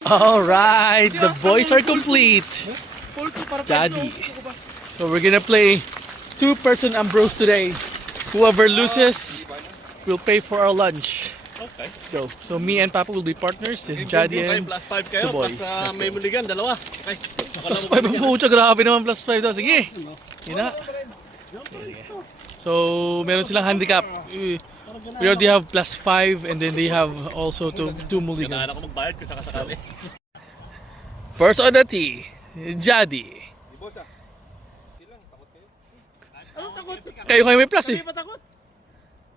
Alright, the boys are complete. Jadi. So we're gonna play two-person Ambrose today. Whoever loses will pay for our lunch. Okay. Let's go. So me and Papa will be partners. And Jadi and plus 5 kayo, the boy. plus may muligan, dalawa. Okay. plus 5 ang pucha. Grabe naman plus 5 daw. Sige. Yun na. So meron silang handicap. We already have plus 5 and then they have also two mulligans. Kailangan ako magbayad kung sakasakali. First on the tee, Jadi. Kayo may plus eh. Matakot.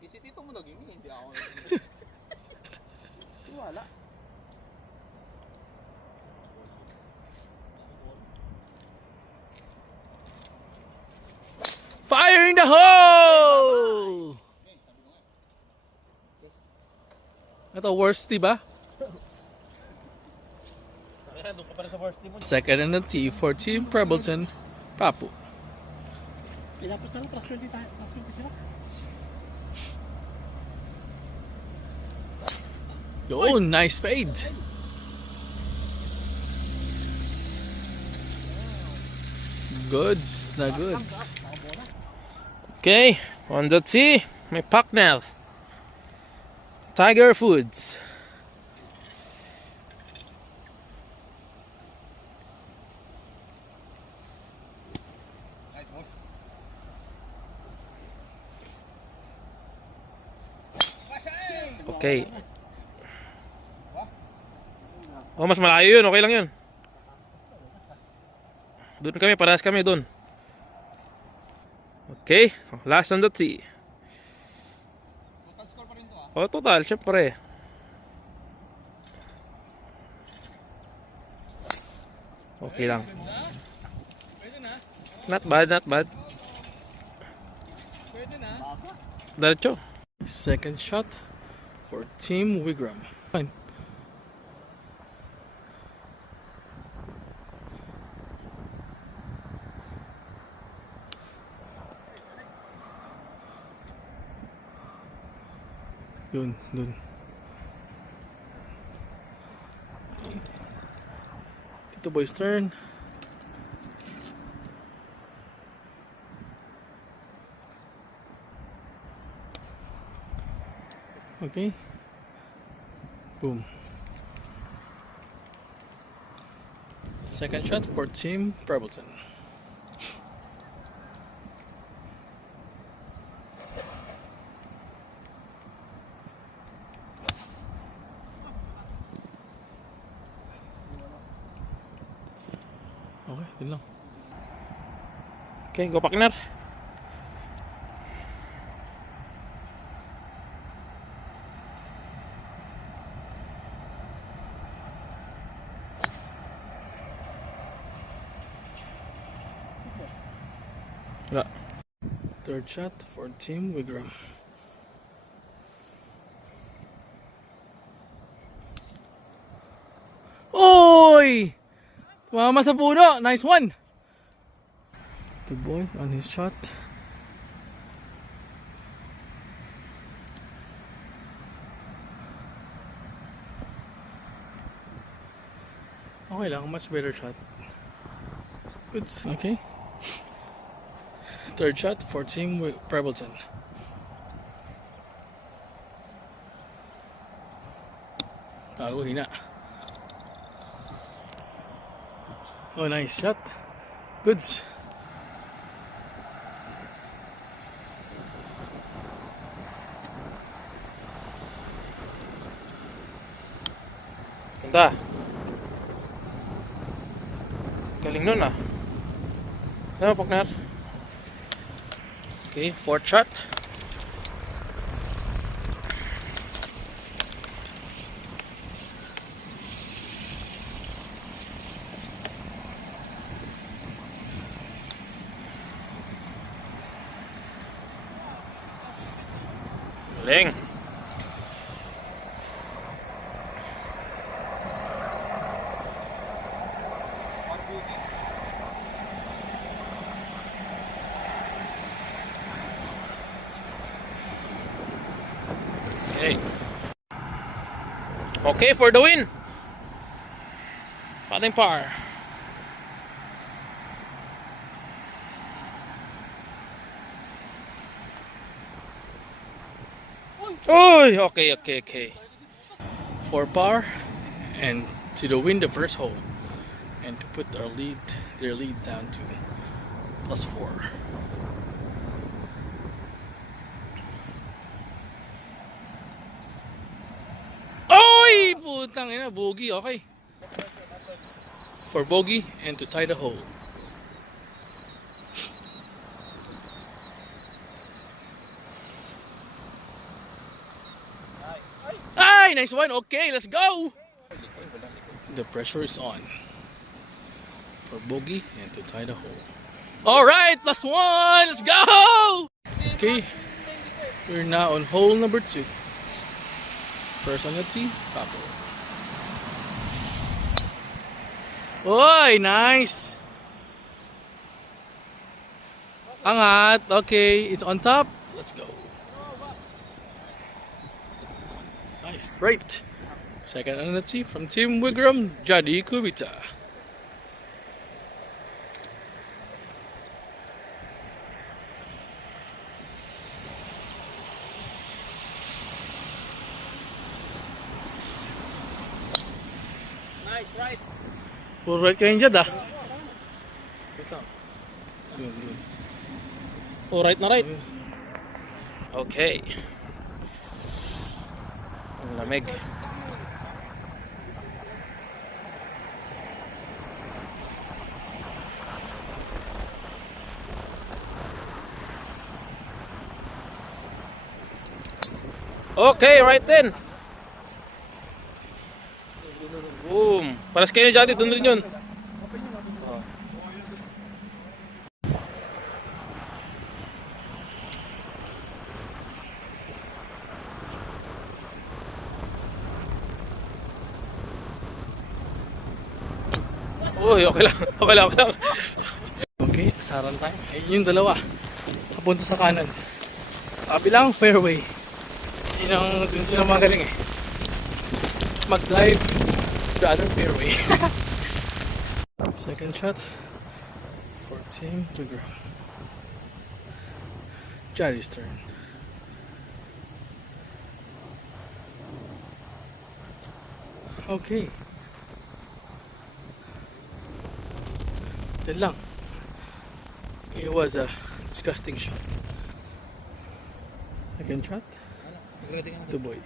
Isi tito mo naging hindi ako. Wala. Fire in the hole! Ito worst, diba? Second and the tee for Team Prebleton, Papu. Ilapos na lang, plus 20 tayo. Plus 20 sila. Yo, nice fade. Goods na goods. Okay, on the tee, may partner. Tiger Foods. Nice, boss. Okay. Oh, mas malayo yun. Okay lang yun. Doon kami, parehas kami doon. Okay, last on the tee. Total score pa rin to ah. Oh, total, syempre. Okay lang. Pwede na. Not bad, not bad. Pwede na. Diretso. Second shot for Team Wigram. Fine. Yun, dun. Okay. Tito Boy's turn. Okay. Boom. Second shot for Team Prebleton. Okay, yun lang. Okay, go partner. Wala. Third shot for Team Wigram. Oy! Tumama sa puno. Nice one. The boy on his shot. Okay lang. Much better shot. Good. Okay. Third shot for Team Prebleton. Tago, hina. Oh, nice shot. Goods. Ganda. Galing nun ah. Ano partner? Okay, fourth shot. Galing. Okay. Okay, for the win. Pating par. Uy! Okay. 4 par and to win the first hole and to put their lead down to +4. Oy! Putang ina, bogey, okay. For bogey and to tie the hole. Ay, nice one. Okay, let's go. The pressure is on for bogey and to tie the hole. All right, +1. Let's go. Okay, we're now on hole number 2. First on the tee, Papo. Oy, nice. Angat. Okay, it's on top. Let's go. Nice, straight. Second on the tee from Team Wigram, Jadi Kubita. Nice, right. Full right kayo dyan ah. Wait lang. Yun. Oh, right na right. Okay. Ang lamig. Okay, right then. Boom. Paras kayo ni Jati, dun rin yun. Uy, okay lang. Okay, asaran tayo. Ayun yung dalawa. Papunta sa kanan. Kabilang fairway. Yun ang dun sila magaling eh. Mag-drive the other fairway. Second shot for Team Wigram. Jari's turn. Okay. Yan lang. It was a disgusting shot. Second shot to boy.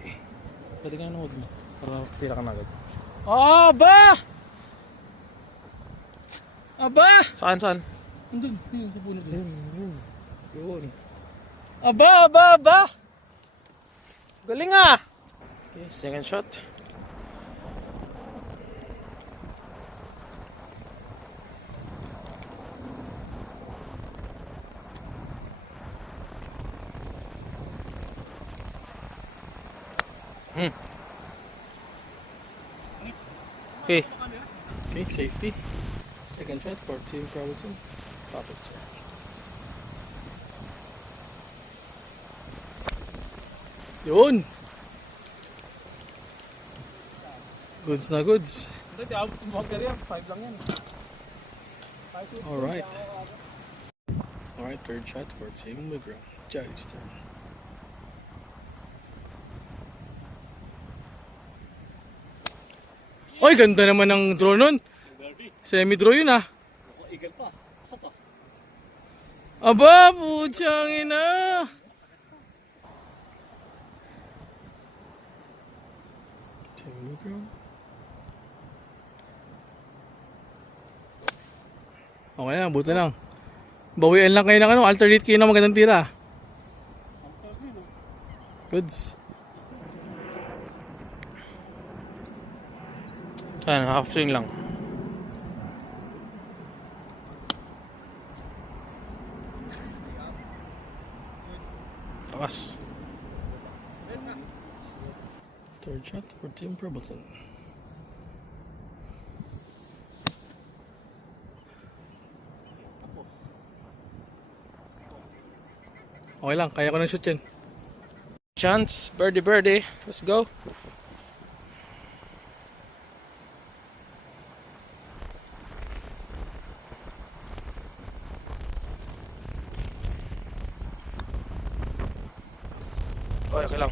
Pwede ka na huwag mo. Para tira ka na agad. Aba! Aba! Saan? Andun, yun sa puno doon. Yun. Aba! Galing ah! Okay, second shot. Okay. Okay, safety. Second shot for Team Provinson. Papa's turn. Yun! Goods na goods. Hindi, abot yung bawang career. 5 lang yan. Alright. Alright, third shot for Team Wigram. Jari's turn. Oy, ganda naman ng draw nun. Semi-draw yun ah. Eagle pa. Asa pa? Aba, putyang ina. Team Wigram. Okay lang, buti lang. Bawian lang kayo ng ano, alternate kayo ng magandang tira. Goods. Saan? Half swing lang. Takas. Third shot for Team Probolton. Okay lang, kaya ko na shoot yan. Chance. Birdie. Let's go. Okay lang.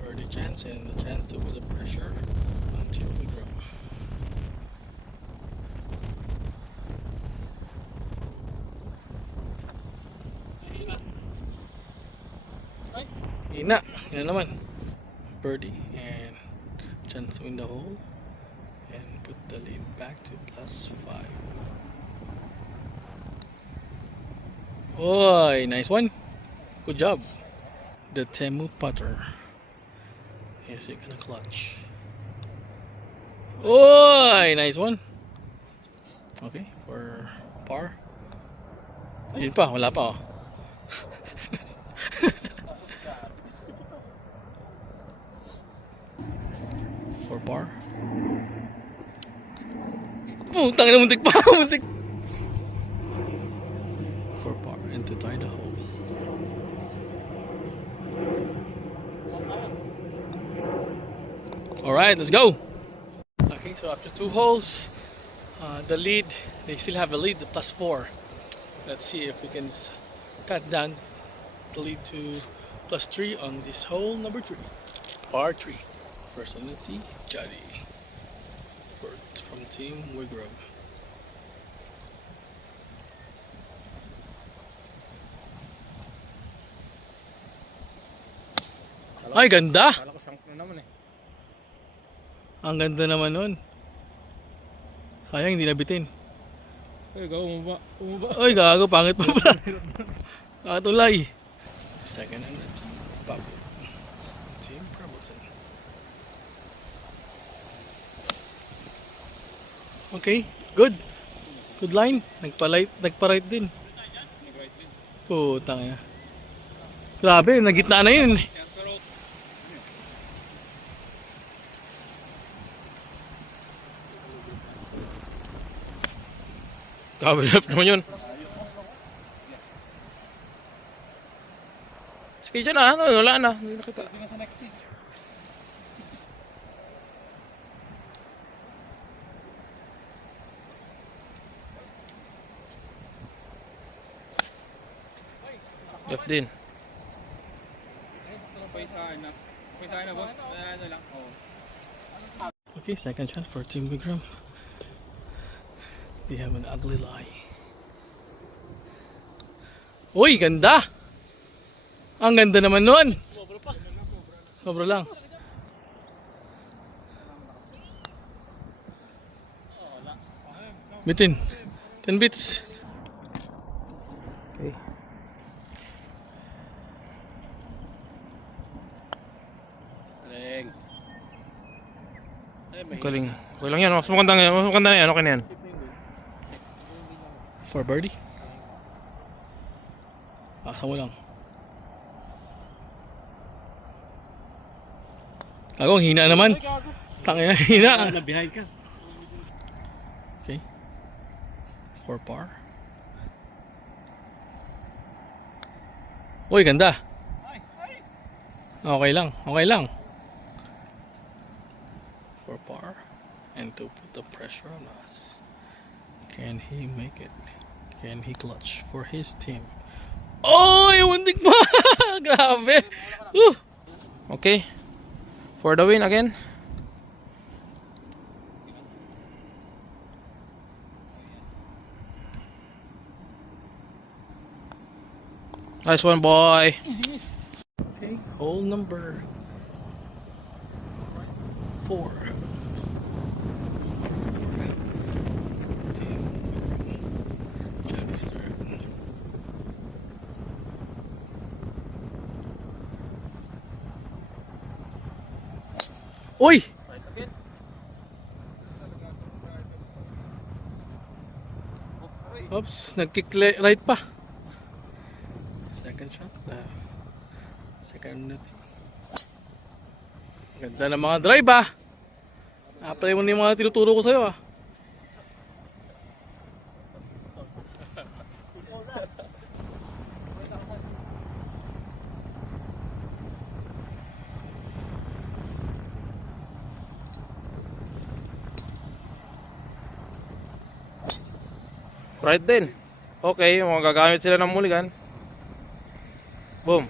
Birdie chance and the chance to put the pressure on Team Wigram. Hina. Yan naman. Birdie and chance to win the hole and put the lead back to +5. Oy, nice one. Good job. The Temu putter. Is it gonna clutch? Oy, nice one. Okay, for par. Yun pa, wala pa oh. For par. Oh, tangin na muntik pa. Muntik. For par and to tie the hole. Alright, let's go. Okay, so after 2 holes, the lead, they still have a lead, the +4. Let's see if we can cut down the lead to +3 on this hole number 3. Par 3. Personality, Jari. From Team Wigram. Ay, ganda! Kala ko sangk na naman eh. Ang ganda naman nun. Sayang hindi nabitin. Ay, gaw, umaba. Ay, gago, pangit pa pala. Katulay. Second and that's Pablo. Team Prebleson. Okay, good. Good line. Nagpa-right din. Putang ina. Grabe, nagitna na yun. Kabilap naman yun. Sige dyan na, wala na. Hindi nakita. Left din. Okay, second shot for Team Wigram. They have an ugly lie. Uy, ganda! Ang ganda naman nun! Sobra lang. Bitin. 10 bits. Okay. Galing. Okay lang yan. Mas maganda na yan. Okay na yan. For birdie. Pasa mo lang. Ako, ang hina naman. Tangina, hina. Na behind ka. Okay. For par. Uy, ganda. Okay lang. Okay lang. For par. And to put the pressure on us. Can he make it? Can he clutch for his team? Oh, muntik pa! Grabe! Okay. For the win again. Nice one, boy. Okay, hole number 4. Team Johnny's third. Uy! Oops, nag-kick right pa. Second shot. Second minute. Ganda ng mga drive ah. Apply mo na yung mga tinuturo ko sa'yo ah. Right din. Okay, magagamit sila ng mulligan. Boom.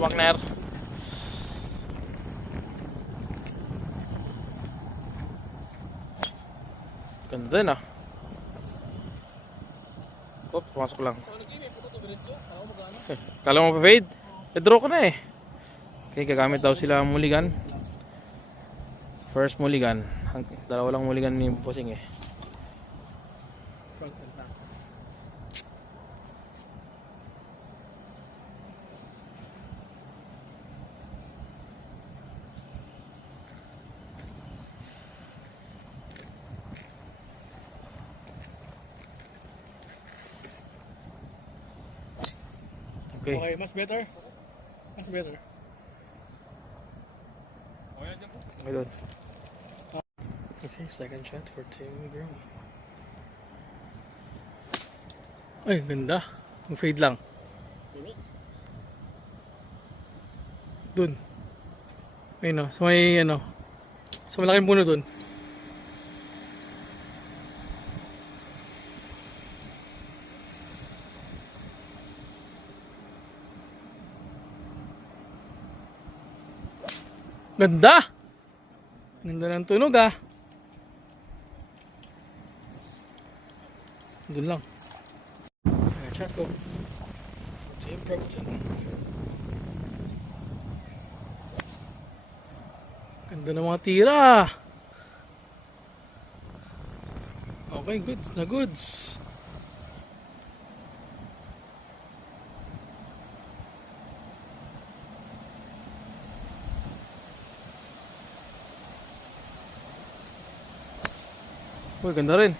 Wagner. Ganda din ah. Oops, pumasok lang. Kala mo pa fade? Draw ka na eh. Okay, gagamit daw sila mulligan. First mulligan. Dalawa lang mulligan ni Bossing eh. Front and back. Okay. Okay, much better. Much better. Okay doon. Okay, second shot for Tim McGraw. Ay, ganda. Ang fade lang. Dun. Ayun o, sa may ano. Sa malaking puno dun. Ganda! Ganda ng tunog ah. Doon lang. Second shot ko. Team Proton. Ganda ng mga tira. Okay, goods na goods. Uy, ganda rin.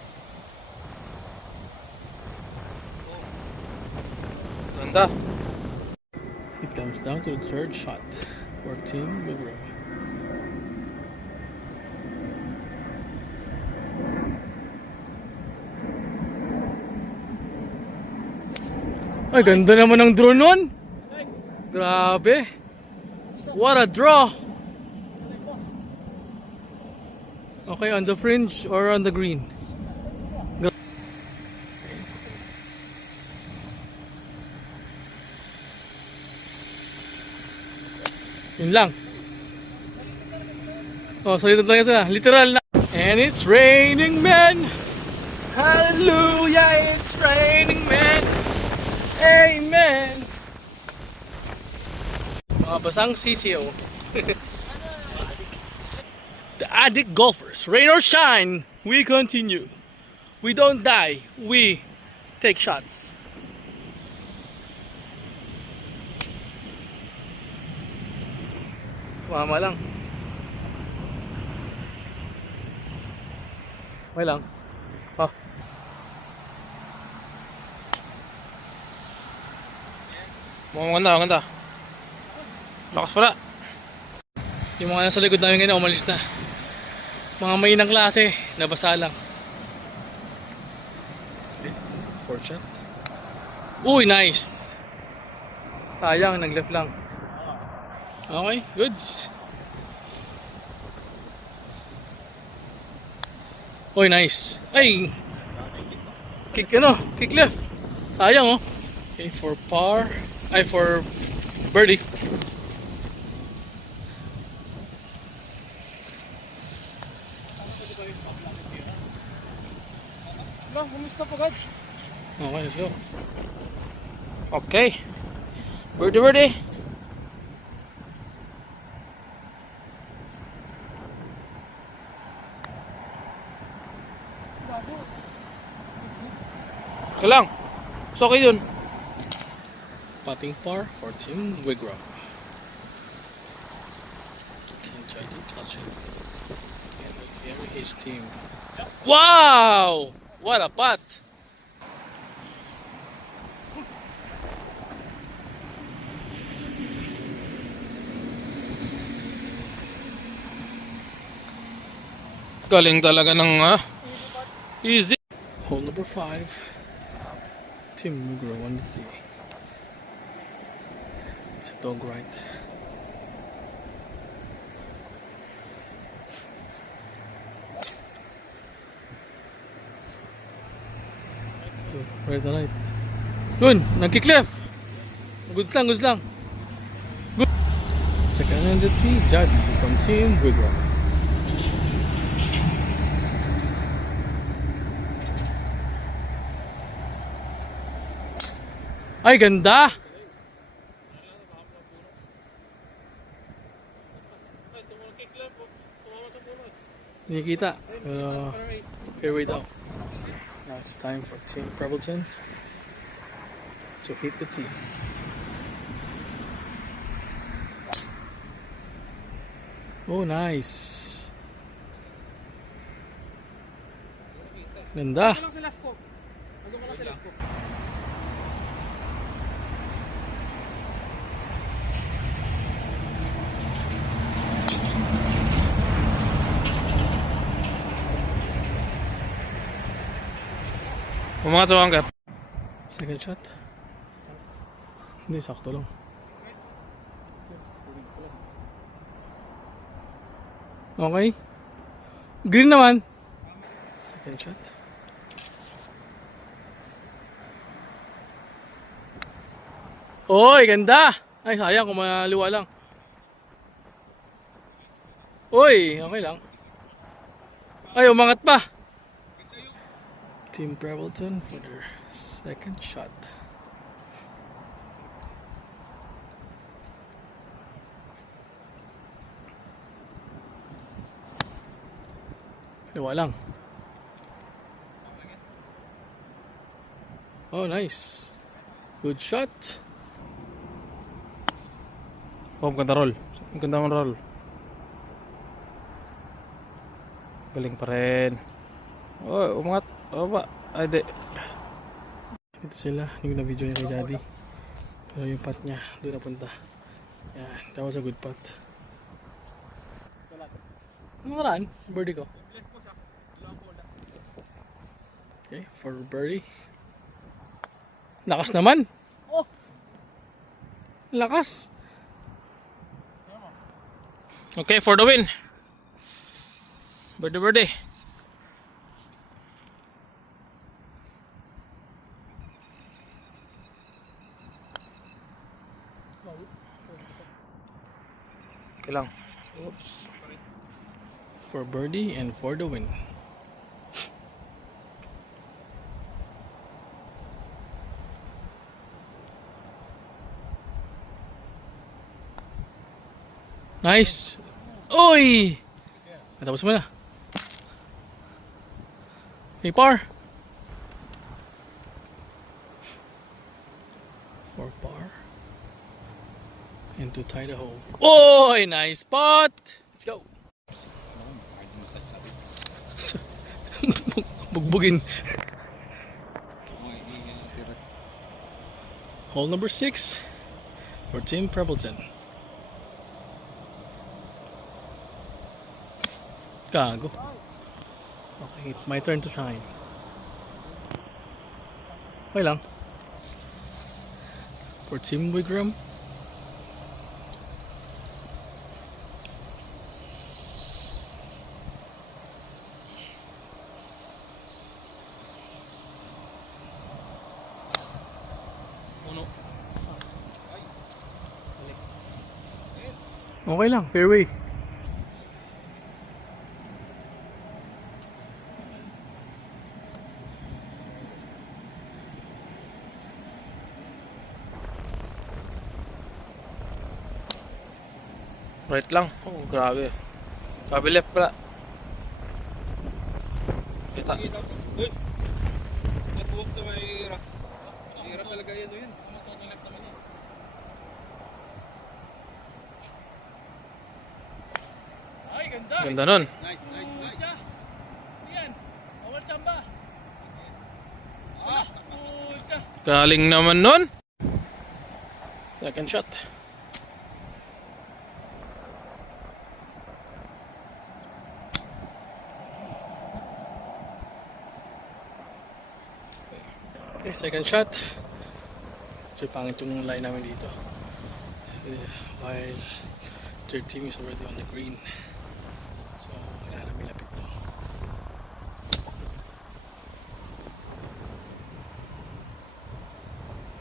Ganda. It comes down to the third shot for Team McGraw. Ay, ganda naman ng drone nun. Grabe. What a draw. Okay, on the fringe or on the green? Yun lang. Oh, salita lang sila. Literal na. And it's raining men. Hallelujah, it's raining men. Amen. Mga basang sisiyo. The Addict Golfers, rain or shine, we continue. We don't die, we take shots. Mama lang. Okay lang. Oh. Maganda, maganda. Lakas pala. Yung mga nasa likod namin ngayon, umalis na. Mga mainang klase, nabasa lang. Fourth shot. Uy, nice! Sayang, nag-left lang. Okay, goods. Uy, nice. Ay! Kick kick left. Sayang oh. Okay, for par. Ay, for birdie. Okay, let's go. Okay. Birdie, birdie. Ito lang. It's okay yun. Putting par for Tim McGraw. Can Jackie clutch it? Can he carry his team? Wow! What a putt! Galing talaga ng easy. Hole number 5. Tim McGraw on the tee. It's a dog right. Right na right. Yun, nagkick left. Goods lang, goods lang. Second on the tee, Jadi from Team Wigram. Ay, ganda! Hindi kita. Pero fairway daw. Now it's time for Team Prebbleton to hit the tee. Oh, nice. Ganda. Lang sa left ko. Ano ka lang sa left ko? Umangat sa angkat. Second shot. Hindi, sakto lang. Okay. Green naman. Second shot. Oy, ganda! Ay, sayang kung maliwa lang. Oy, okay lang. Ay, umangat pa. Team Prebbleton for their second shot. Liwa lang. Oh, nice. Good shot. Oh, ganda roll. Ganda man roll. Galing pa rin. Oh, umangat. Oh ba? Ay, di. Ito sila. Hindi ko na video niya kay Daddy. Pero yung putt niya, doon napunta. Yeah, that was a good putt. Ano karaan? Birdie ko. Okay, for birdie. Lakas naman. Oh! Lakas. Okay, for the win. Birdie. Okay lang. Oops. For birdie and for the win. Nice. Oy! Natapos mo na. May par. For par. And to tie the hole. Oy! Nice spot! Let's go. Bugbugin. Hole number 6 for Team Prebbleton. Gago. Okay, it's my turn to shine. Okay lang. For Team Wigram. Okay lang, fairway. Right lang. Oh, grabe. Sabi left pala. Kita. Uy! Natuwag sa may hirap. Hirap talaga yan o yun. Left naman yan. Ay, ganda. Ganda nun. Nice. Yan. Awal chamba. Pucha. Galing naman nun. Second shot. Okay, second shot. So, pangit yung line namin dito. While third team is already on the green. So, kailangan namin lapit to.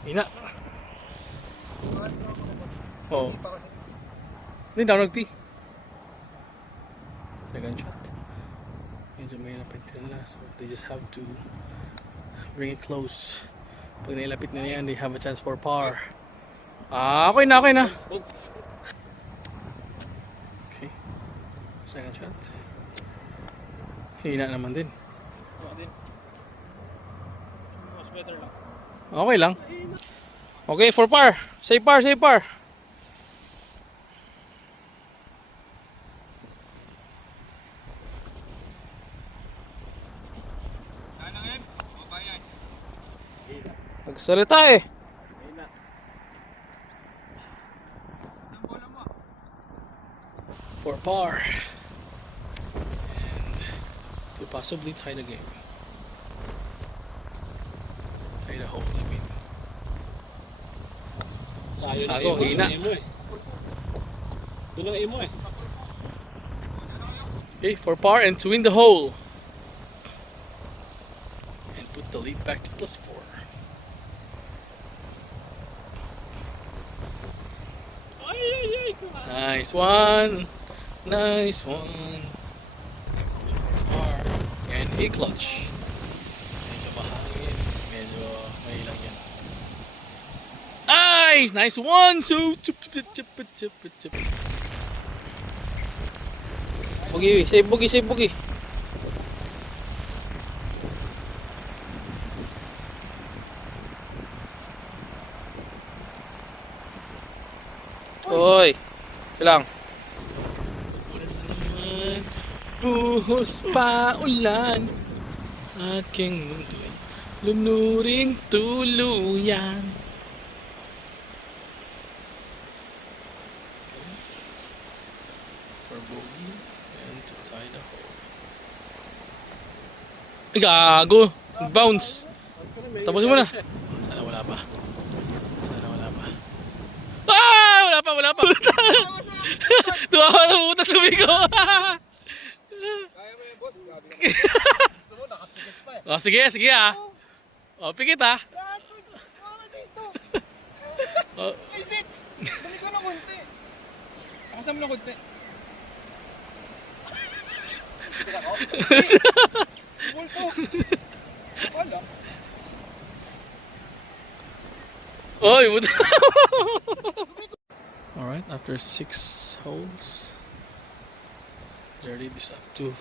Hina. Oh. Hindi, down nag-tee. Second shot. Medyo may lapit nila. So, they just have to bring it close. Pag nailapit na yan, they have a chance for par. Okay na, okay na. Okay. Second shot. Hina naman din. Mas better lang. Okay lang. Okay, for par. Save par, save par. Nagsalita eh. For par. And to possibly tie the game. Tie the hole, I mean. Ako, hina. Doon ang imo eh. Okay, for par and to win the hole. And put the lead back to +4. Nice one. Nice one. For par. And a clutch. Medyo mahangin. Medyo mahilang yan. Nice! Nice one! So, Bugi, save bugi, save bugi. Oy. Ilang. Buhos pa ulan, aking mundo'y lunuring tuluyan. For bogey and to tie the hole. Ay, gago! Bounce! Tapusin mo na! Sana wala pa. Sana wala pa. Ah! Wala pa, wala pa! Tuwa na putas lumigo! Kaya mo yan, boss. Grabe ka. Gusto mo, nakapikit pa eh. Oh, sige, sige ah. Oh, pikit ah. Dito. Oh, Isit! Dali ko ng konti. Akasama ng konti. Bulto. Wala. oh, you would. All right, after 6 holes, Jared is up to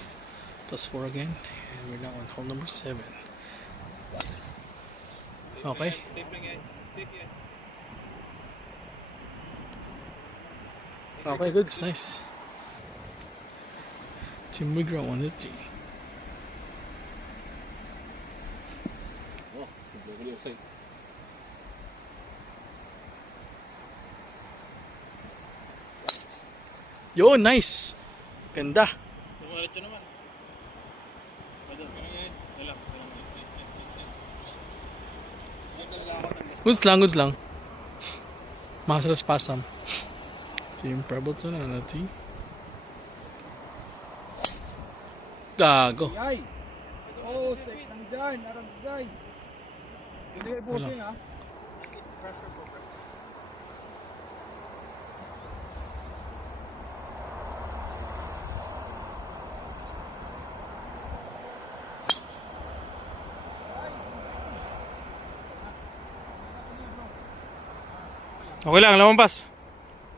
+4 again, and we're now on hole number 7. Okay. Safe lang yan. Safe yan. Okay, good. It's nice. Team Wigra on the tee. Oh, nagbubulo sa side. Yo, nice. Ganda. Tumalit yun naman. Goods lang. Masalas pasam. Team Prebleton on the tee. Gago. Ay! Oh, safe lang dyan. Aragay. Hindi ay bossing ah. Pressure po. Okay lang, lamampas.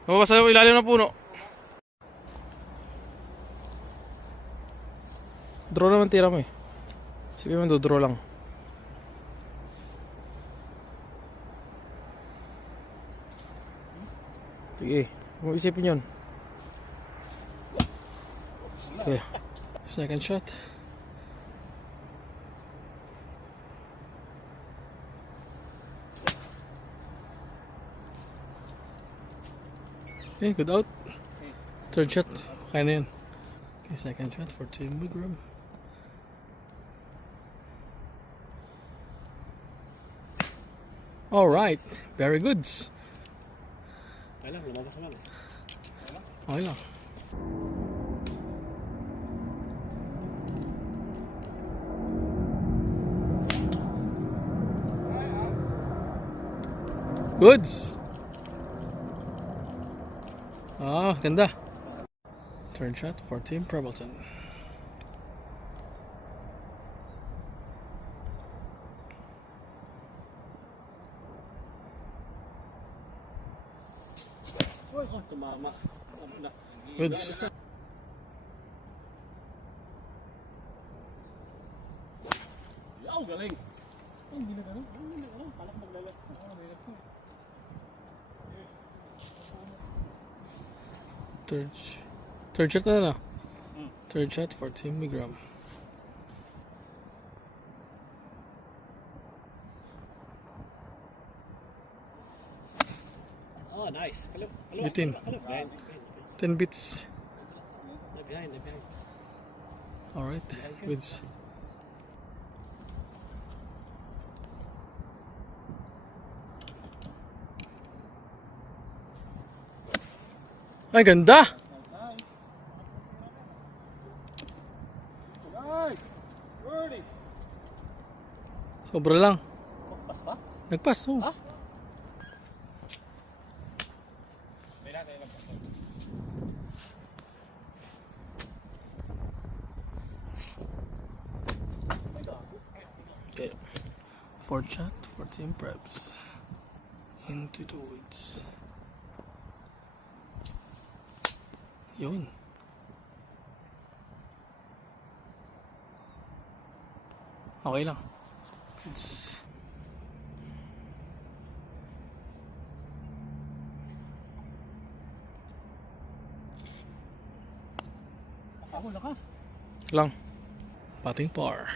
Lamampas sa ilalim ng puno. Draw naman tira mo eh. Sige man, draw lang. Sige, huwag mo isipin yun. Okay. Second shot. Okay, good out. Third shot. Kaya na yun. Okay, second shot for Team Wigram. Alright. Very good. Okay lang, lumabas naman eh. Okay lang. Goods. Ah, ganda. Third shot for Team Prebbleton. Tumama. Goods. Yaw, galing. Hindi na ganun. Palak maglalat. Third shot na na. Third shot for Team Wigram. Oh, nice. Bitin. 10 bits. Behind. Alright. Goods. Ay, ganda! Nice. Birdie. Sobra lang. Pas pa? Nagpas, oh. Okay. Fourth shot for Team Preps. Into the woods. Yun. Okay lang. It's... Ako lakas. lang. Pating par.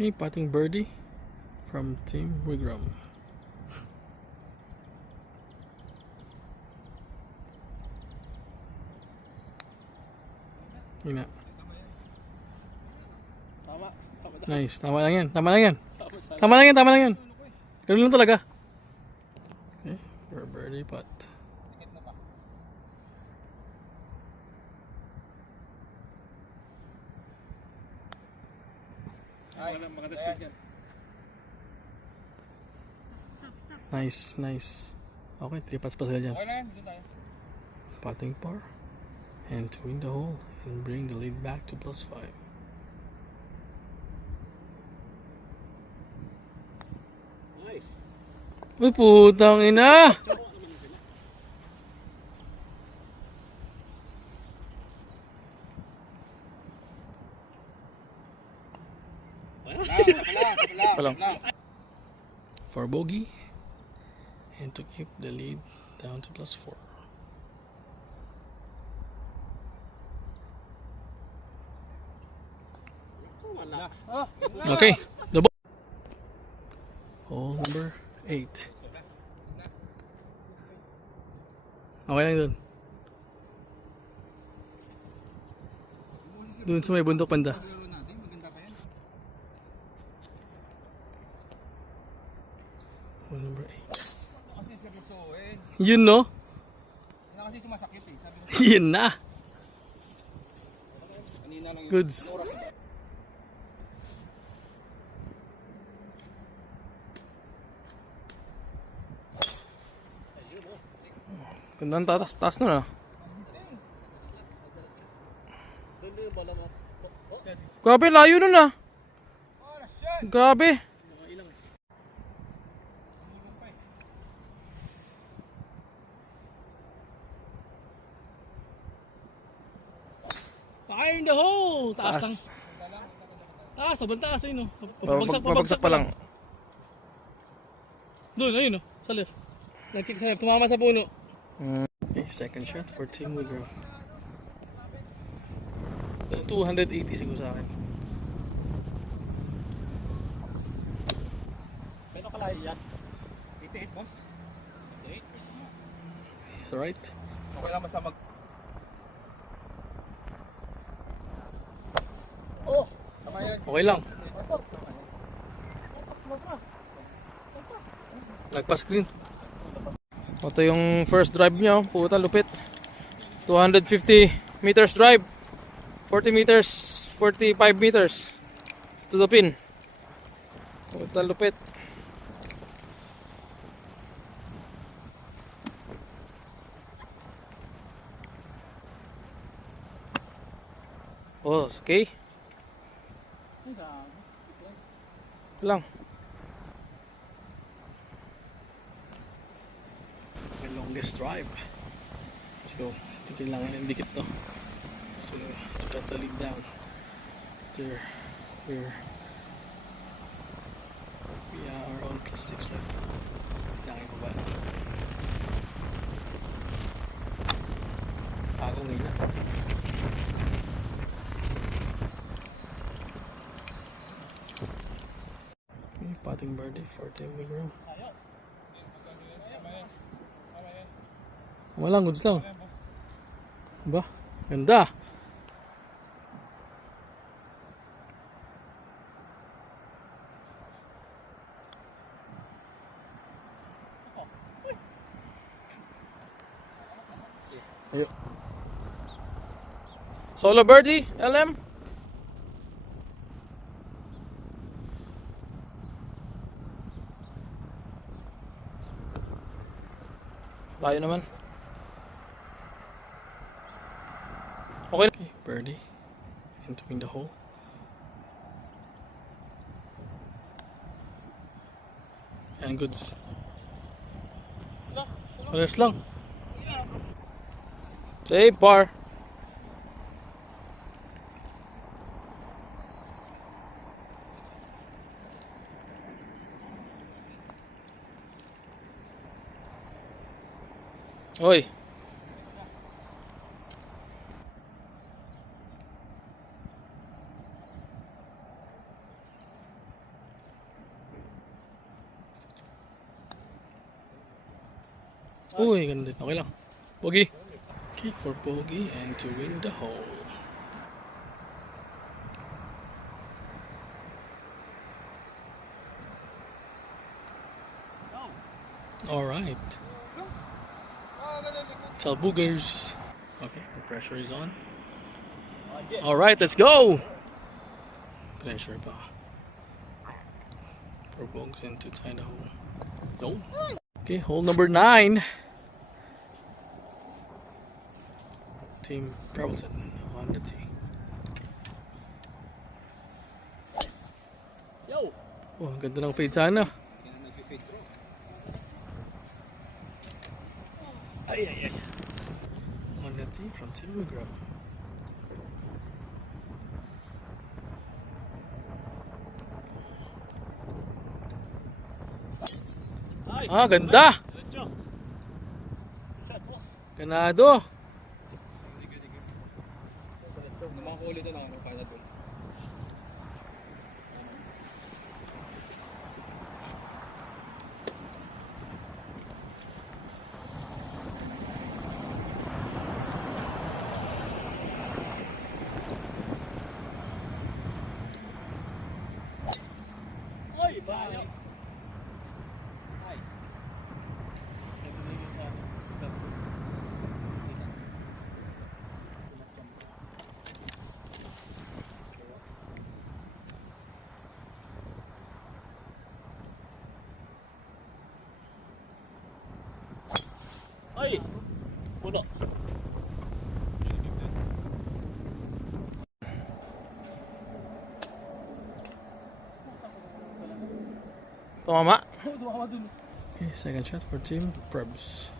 Hey, patting birdie from Team Wigram. Yun na. Nice. Tama lang yan. Tama lang yan. Tama lang yan. Tama lang yan. Ganun lang talaga. Okay. For a birdie putt. Nice, nice. Okay, 3 putts pa sila dyan. Putting par. And to win the hole and bring the lead back to +5. Nice. Uy, putang ina! Palang. For bogey and to keep the lead down to +4. Okay, the ball. Hole number 8. Okay lang dun. Dun sa may bundok banda. Hole number 8. Kasi seryosohin. Yun no? Yan kasi sumasakit eh. Sabi ko Yun na. kanina lang yung Goods. oras. Gandang taas na. Grabe, layo nun ah. Grabe. Fire in the hole! Taas lang. Taas. Taas, sobrang taas ayun no. Pabagsak pa lang. Doon, ayun no. Sa left. Nag-kick sa left, tumama sa puno. Mm. Okay, second shot for Team Wigram. 280 siguro sa akin. Pero kalahi yan. 88 boss. 88. It's alright. Okay lang basta mag... Oh! Tama yan. Okay lang. Nagpas green. Ito yung first drive niya, oh. Puta lupit. 250 meters drive. 40 meters, 45 meters to the pin. Oh, talupit. Oh, okay. Lang. The longest drive. Let's go. Titingnan yung dikit to. So, to cut the lead down. There. Here. We are on +6 right? Kailangan ko ba? Ako ngayon. Okay, potting birdie for Tim McGraw. Walang goods lang. Ba? Ganda. Ayo. Solo birdie, LM. Tayo naman. Okay. Okay, birdie. Entering the hole. And goods. Pares lang. Say par. Oy. Uy, ganda. Okay lang. Bogey. Okay, for bogey and to win the hole. Alright. Tell boogers. Okay, the pressure is on. Alright, let's go! Pressure pa. For bogs and to tie the hole. Go. Okay, hole number 9. Team Brableton on the tee. Yo! Oh, ang ganda ng fade sana. Ay, ay, ay. On the tee from Team McGraw. Ah, ganda! Ganado! Namakulit na lang para doon. Oy, bayo. Ay. Ay! Puno. Tumama. Okay, second shot for Team Prebs.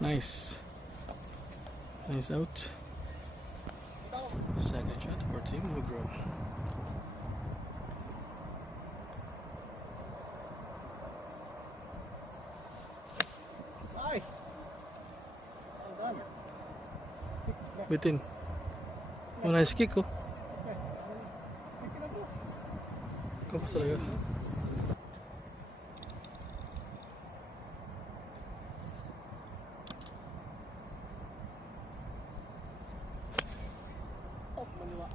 Nice. Nice out. Second shot for Team McGraw. Nice! Well done. Bitin. Oh, nice kick oh. Kapos talaga.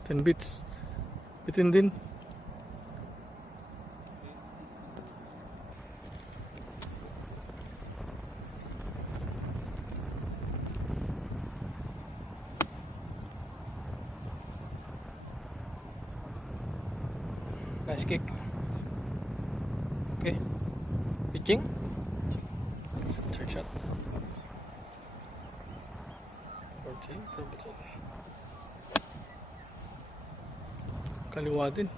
Ten bits. Bitin din. Nice kick. Okay. Pitching. Third shot. 14, Pemberton. Kaliwa din.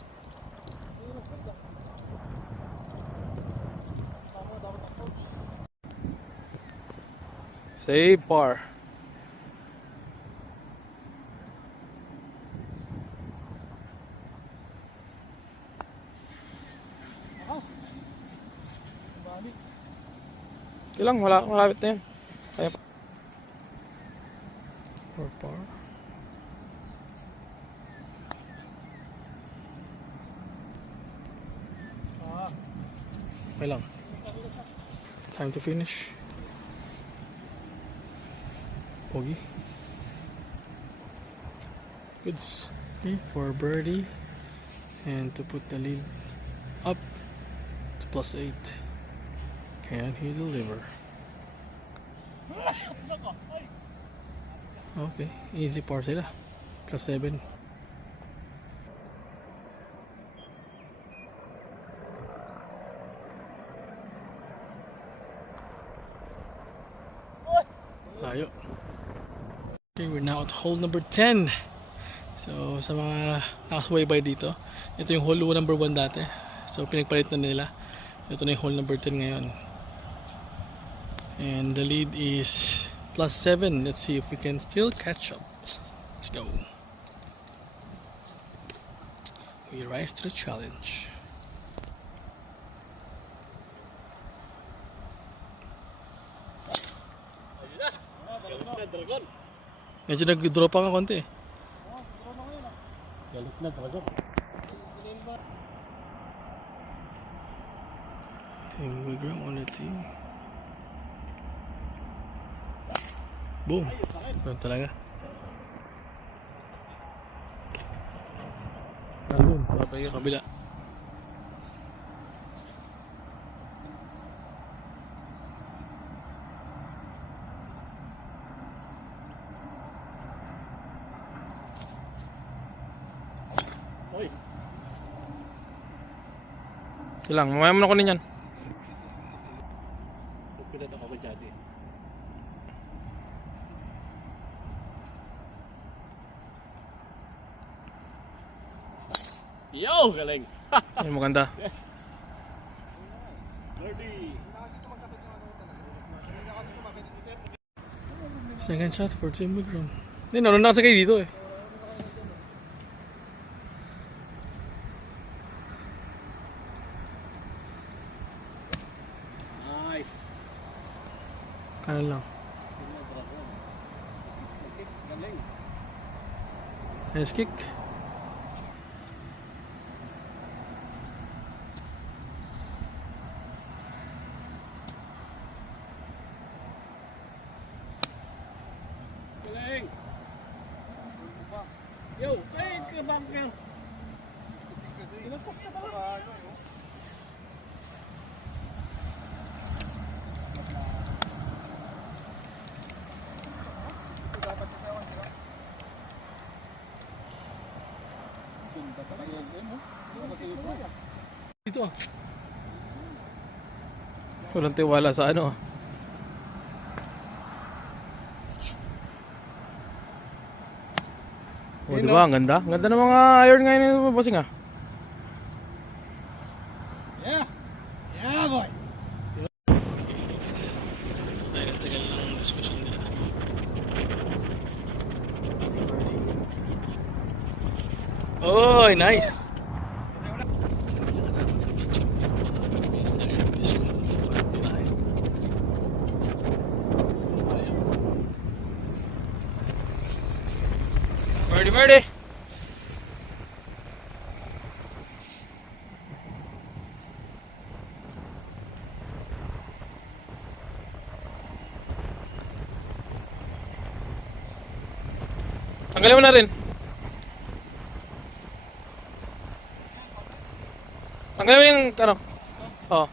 Save par. Okay lang, malapit na yan. Kaya pa. For par. Okay lang. Time to finish. Bogey. Goods. Okay, for birdie. And to put the lead up to +8. Can he deliver? Okay, easy par sila. +7. Tayo. Okay, we're now at hole number 10. So, sa mga nakasubaybay dito, ito yung hole number 1 dati. So, pinagpalit na nila. Ito na yung hole number 10 ngayon. And the lead is +7. Let's see if we can still catch up. Let's go. We rise to the challenge. Medyo nag-draw pa nga konti eh. Galit na talaga. Telegram on the team. Boom. Ganun talaga. Nandun. Papaya kabila. Hoy. Ilang, mamaya mo na kunin yan. Pilat ako ba dyan eh. Yo! Galing! Yan, maganda. Yes! Birdie! Second shot for Tim Woodrum. Hindi, nauna na kasi kayo dito eh. Nice! Kanan lang. Galing! Nice kick. Galing! Yo! Ay! Kabang ka! Inagpas ka pala! Dito ah. Walang tiwala sa ano. Oh, di ba? Ang ganda. Ang ganda ng mga iron ngayon nito, bossing ah. Yeah! Yeah, boy! Tagal ng discussion nila. Oh, nice! Birdie! Tanggalin mo na rin. Tanggalin mo yung ano. Oh.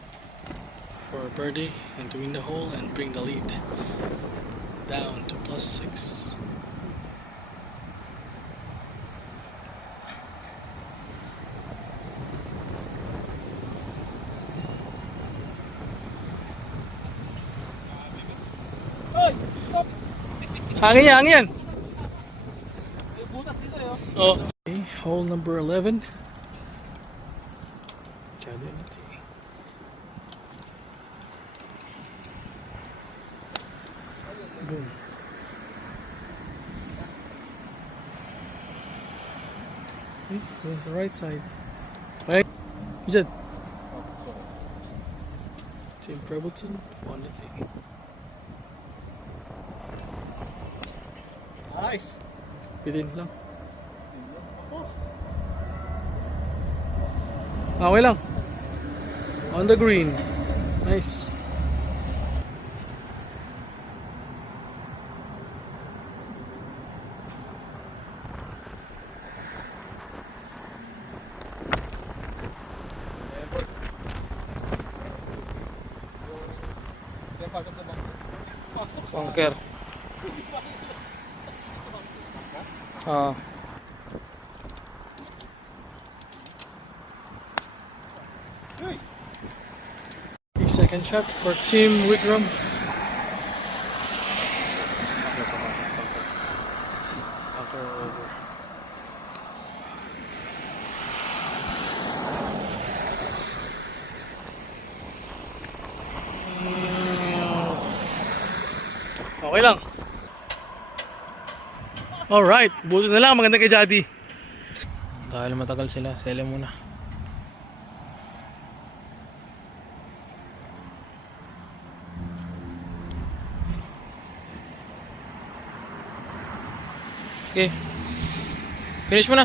For birdie and to win the hole and bring the lead down to +6. Hangin yan, hangin yan. May butas dito eh. Oh. Okay, hole number 11. Cadility. Boom. Okay, that's the right side. Right? You said? Team Prebbleton, Quantity. Nice. Within lang. Tapos. Okay lang. On the green. Nice. Bunker. Ah. Okay, second shot for Team Wigram. Bunker over. Okay lang. Alright, buti na lang, maganda kay Jody. Dahil matagal sila, sele muna. Okay. Finish mo na.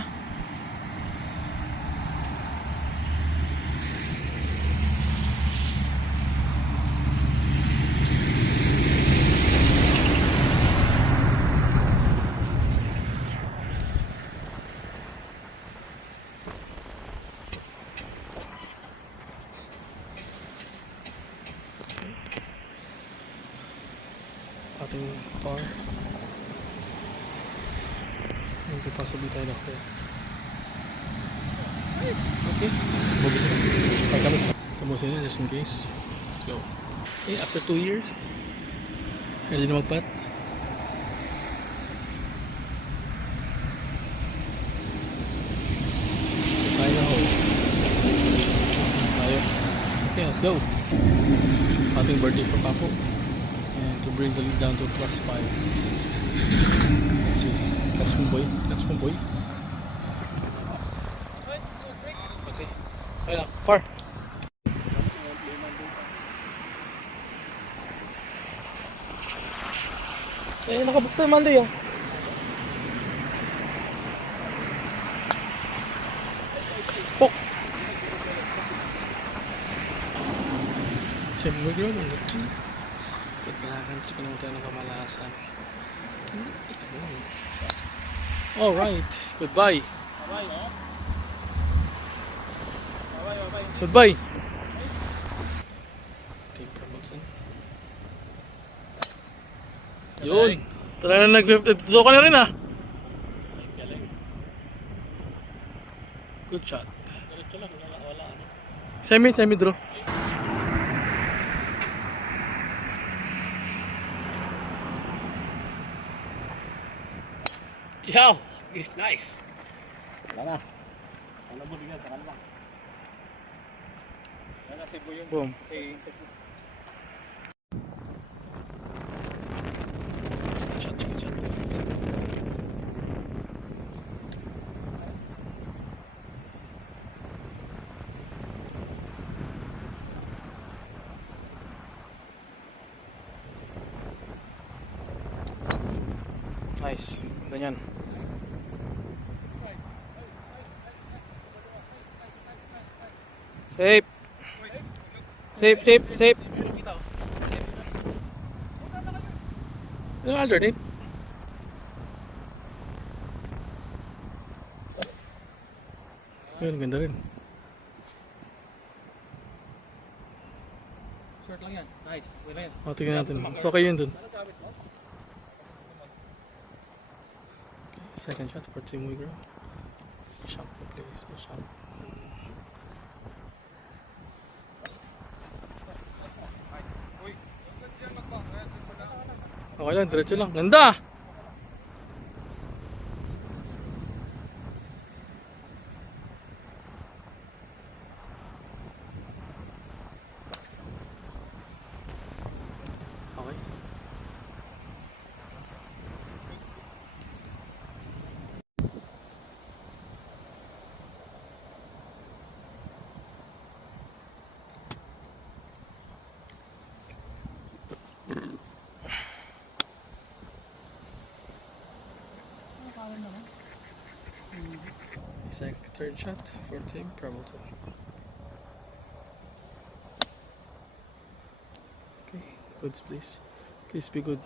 Ating par. Hindi possibly tayo na ako. Okay. Bugis na. Pagkamit. Tamusin na just in case. Go. Okay, after 2 years. Ready na magpat. Tayo na ako. Tayo. Okay, let's go. Ating birthday for Papo. And to bring the lead down to +5. Let's see. Relax mo boy. Relax mo boy. Okay. Okay lang. Par. Eh, nakabook tayo Monday ah. Pok. Team Wigram on the 2. Kailangan sa pinunta ng kamalasan. Alright. Goodbye. Goodbye. Team Prebbleton. Yun. Tara na nag-tuto ka na rin ah. Good shot. Semi draw. Yo, it's nice. Wala na. Wala mo din yan. Saka naman. Wala si Boy yung Boom. si Second shot. Nice. Ganyan. Safe. Safe. Ano alternate? Yun, ganda rin. short lang yan. Nice. Wala yan. O, tingnan natin. So, okay yun dun. Second shot for Team Wigram. Shot the place. Shot. Okay lang, diretso lang. Ganda! third shot for Tim Prebleton. Okay, goods please. Please be good.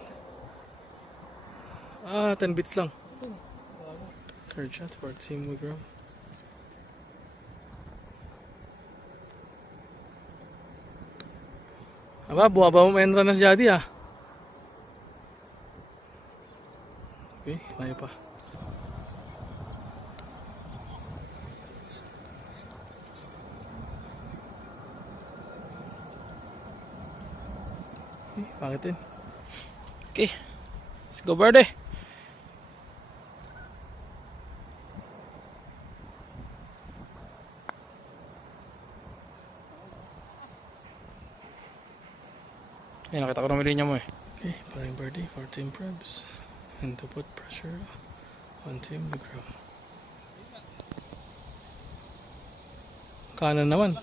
10 bits lang. Third shot for Tim Wigram. Aba, buwaba mo entra na si Jadi ah. Okay, layo pa. Okay, pangit din. Okay. Let's go, birdie. Ay, nakita ko na linya mo eh. Okay, playing birdie for Tim Prebs. And to put pressure on Tim Wigram. Kanan naman.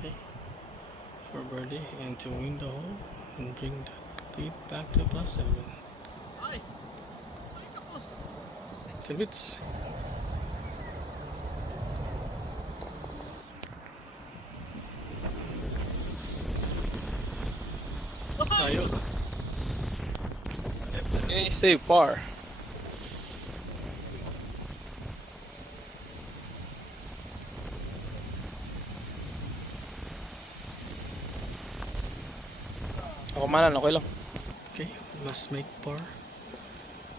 Okay. For birdie and to win the hole and bring the lead back to +7. 10 bits. Tayo. Okay, save par. Ako manan, okay lang. Okay, we must make par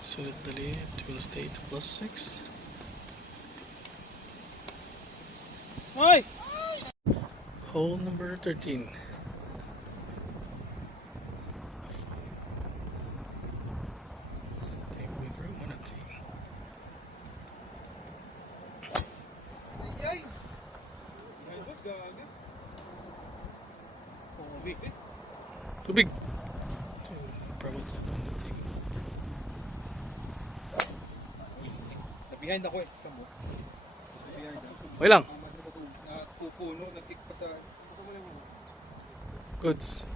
so that the lead will stay to +6. Ay! Hole number 13. Tim Wigram on a tee. Ay! May boss, gagi. Tubig. Tim Prebleton on the tee. Na-behind ako eh. Kamo. Na-behind ako. Okay lang. Napupuno, natik pa sa... Goods.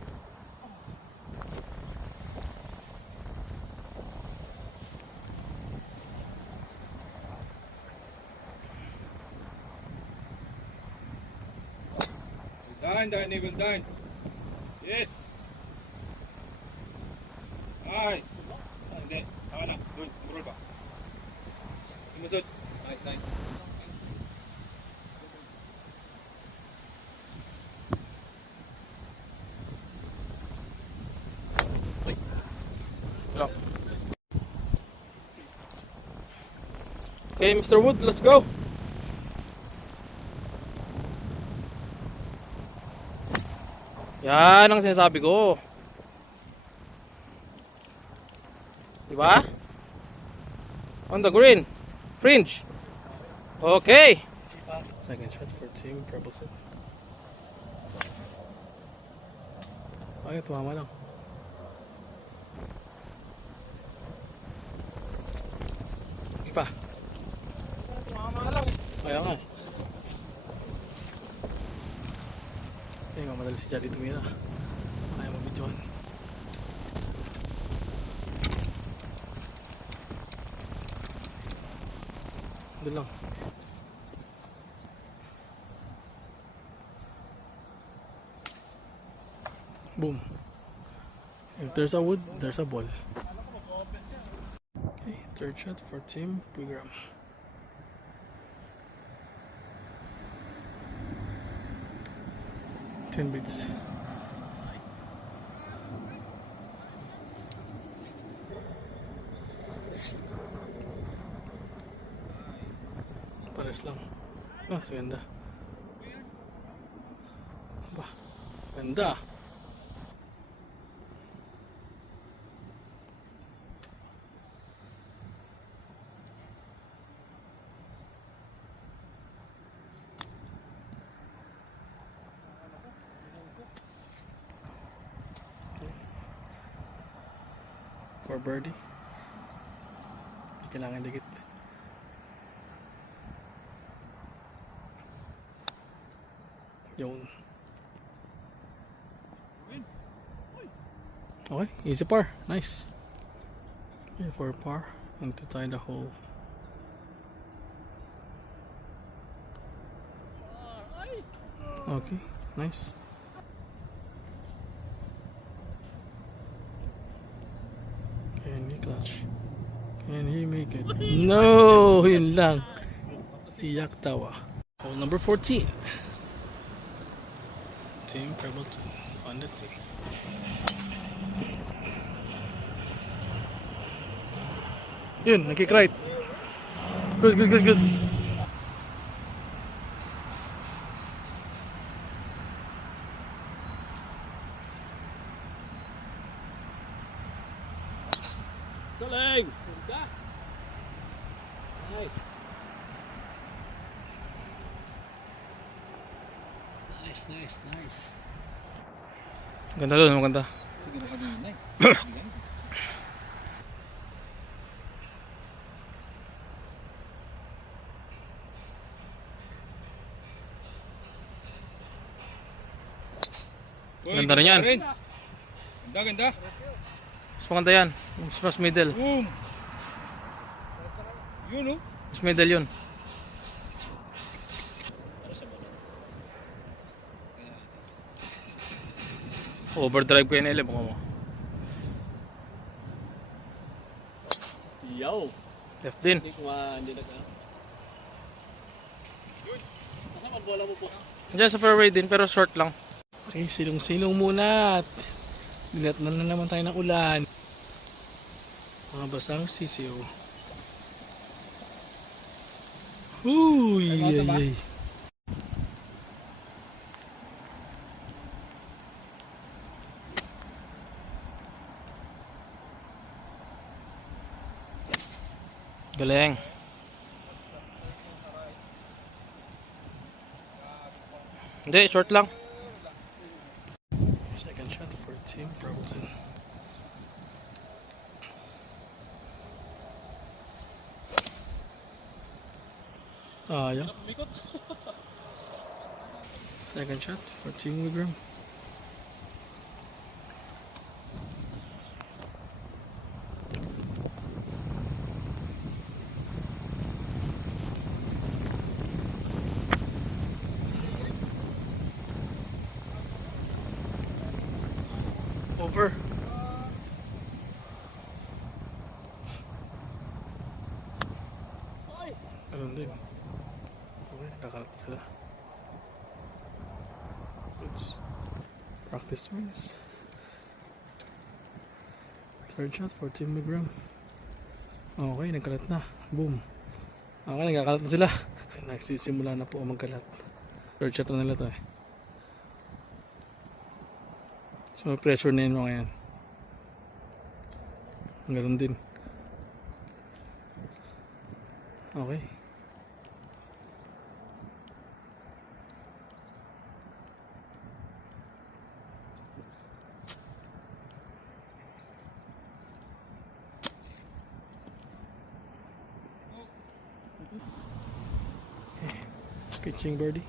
Well done, Danny, well done. Yes. Nice. Hindi. Tama na. Roll ba? Sumusod. Nice, nice. Hello. Okay, Mr. Wood, let's go. Yan ang sinasabi ko. Diba? On the green. Fringe. Okay. Second shot for Tim Prebleton. Ay, tumama lang. Ipa. Kaya nga. Kaya nga madali si Jadi tumira. Kaya mabidyohan. Doon lang. Boom. If there's a wood, there's a ball. Okay, third shot for Tim Wigram. Ten bits. Pares lang. Ah, ganda. Ba, ganda. For birdie. Hindi kailangan dikit. Yung. Okay, easy par. Nice. Okay, for par and to tie the hole. Okay, nice. Can he clutch? Can he make it? No! Yun lang. Iyak tawa. Hole number 14. Team Pebleton on the tee. Yun, nag-kick right. Good, good, good, good. Galing! Nice. Nice, nice, nice. Ganda doon, maganda. Sige na kanina eh. Ganda rin yan. Ganda, ganda. Mas maganda yan. Mas middle. Boom! Yun oh. Mas middle yun. Overdrive ko yan, baka mo. Yo! Left din. Hindi ko hindi nag Saan ang bola mo po? Diyan sa fairway din, pero short lang. Okay, silong-silong muna at dinatnan na naman tayo ng ulan. Mga basang sisiyo. Uy, ay, ay. Galing. Hindi, short lang. Second shot for Team Pebleton. Yeah. Second shot for Team Wigram. Over. Ganun din. Okay, nakakalap sila. Goods. Practice wins. Third shot for Team Wigram. Okay, nagkalat na. Boom. Okay, nagkakalat na sila. Nagsisimula na po ang magkalat. Third shot na nila to eh. So may pressure na yun mga yan. Ganun din. Okay. Pitching birdie.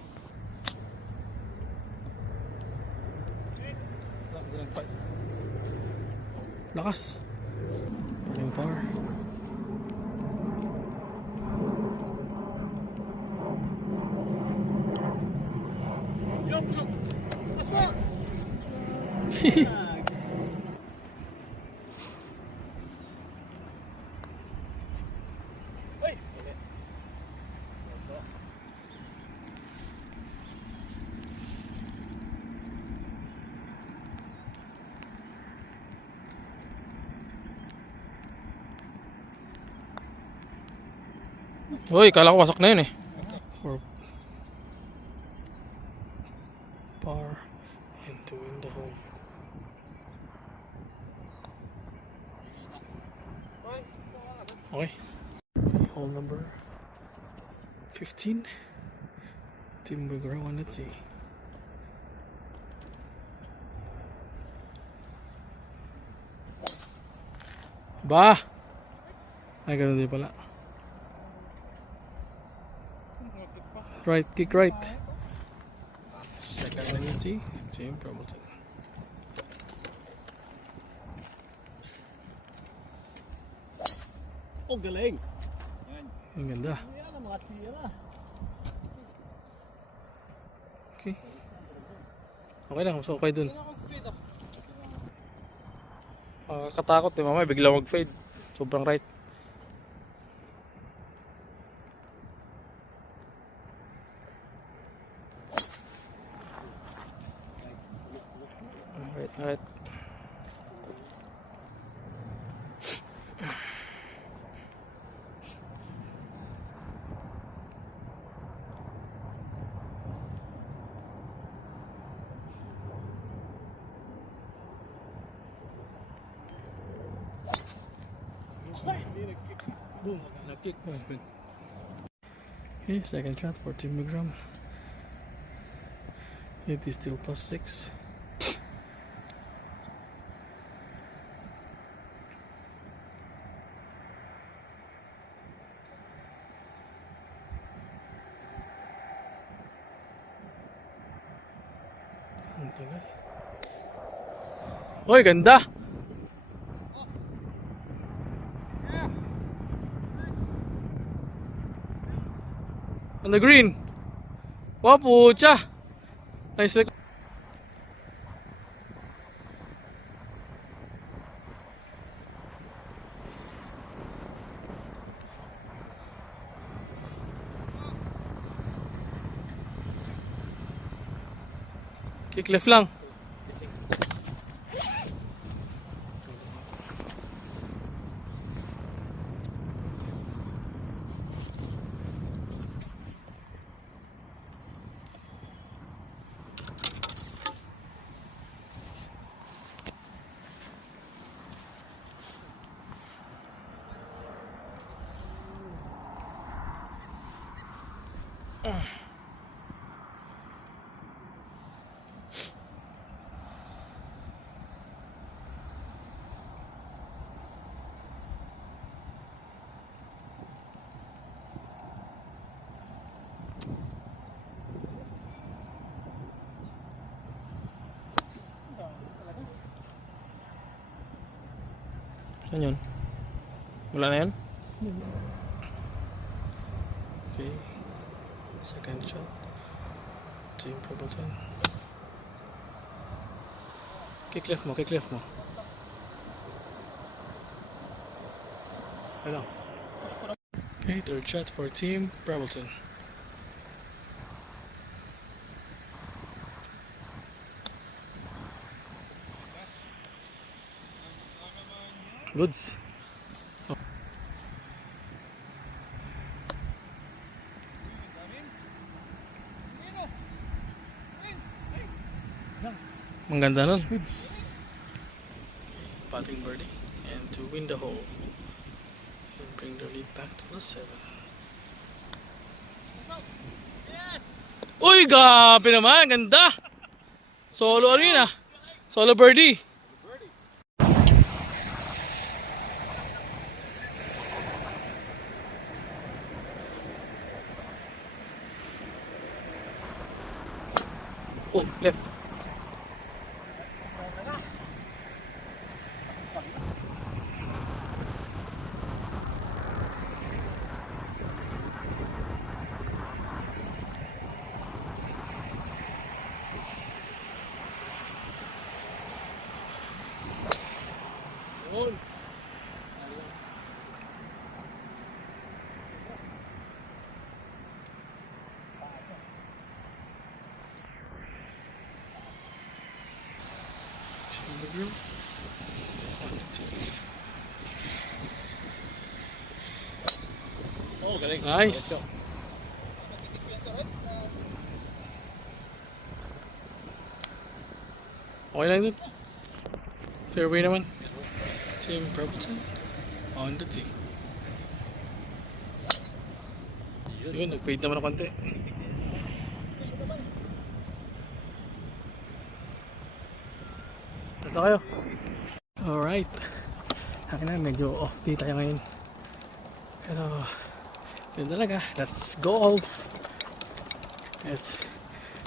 Lakas. Yung power. Uy, kala ko wasak na yun eh. For par and to win the home. Okay. Hole number 15. Team Wigram on the tee. Ba! Ay, ganun din pala. Right, kick right. Second on the tee, Team Pebleton. Oh, galing. Ang ganda. Yan ang mga tira. Okay. Okay lang, mas okay dun. Makakatakot eh, mamaya bigla mag-fade. Sobrang right. Alright, alright. Boom, nag-kick. Okay, second shot for Team Migram. It is still +6. Ang tagal. Oy, ganda! On the green. Wow, pucha. Nice. Kick left lang. Saan yun? Wala na yan? Okay. Second shot. Team Proboton. Kick left mo, kick left mo. Hello. Okay, third shot for Team Brableton. Goods. Ang ganda nun. Patting birdie and to win the hole and bring the lead back to the 7. Uy, gabi naman, ganda. Solo arena. Solo birdie. Oh, left. Nice. Okay lang dun. Fairway naman. Team Proboton on the tee. Yun, nag-fade naman ng konti. Tata kayo. Alright. Akin na, medyo off-day tayo ngayon. Pero, yun talaga. Let's go off. Let's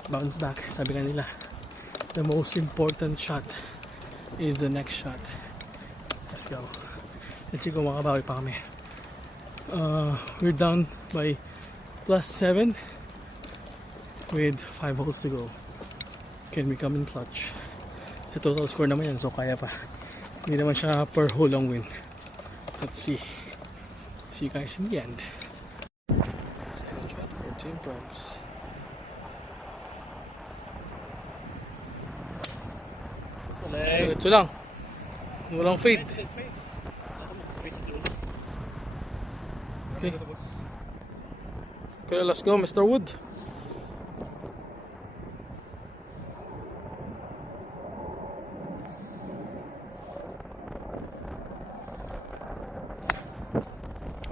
bounce back. Sabi nga nila, the most important shot is the next shot. Let's go. Let's see kung makabawi pa kami. We're down by +7 with 5 holes to go. can become in clutch. Sa total score naman yan, so kaya pa. Hindi naman siya per hole ang win. Let's see. See you guys in the end. Second shot for Team Probs. Diretso lang. Walang fade. Okay. Okay, let's go, Mr. Wood.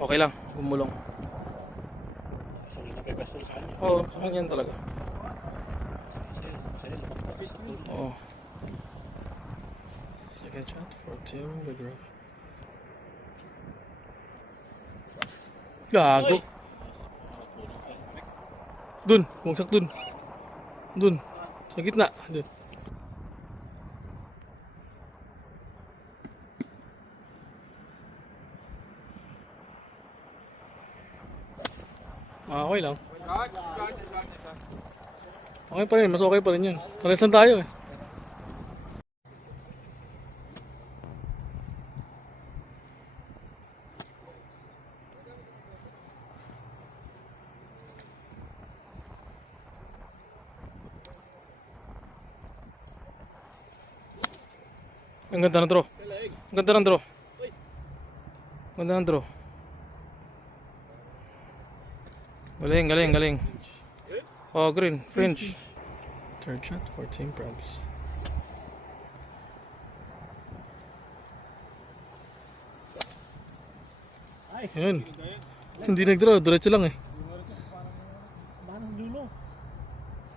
Okay lang, gumulong. Oo, sa kanya talaga. Oo. Second shot for Team Bigro. Gago. Dun, bumagsak dun. Dun, sa gitna. Dun. Okay lang. Okay pa rin, mas okay pa rin yun. Pares lang tayo eh. Ang ganda ng draw. Ang ganda ng draw. Ang ganda ng draw. Galing, galing, galing. Oh, green, fringe. Third shot for Team Probs. Yun. Hindi nag-draw, diretso lang eh.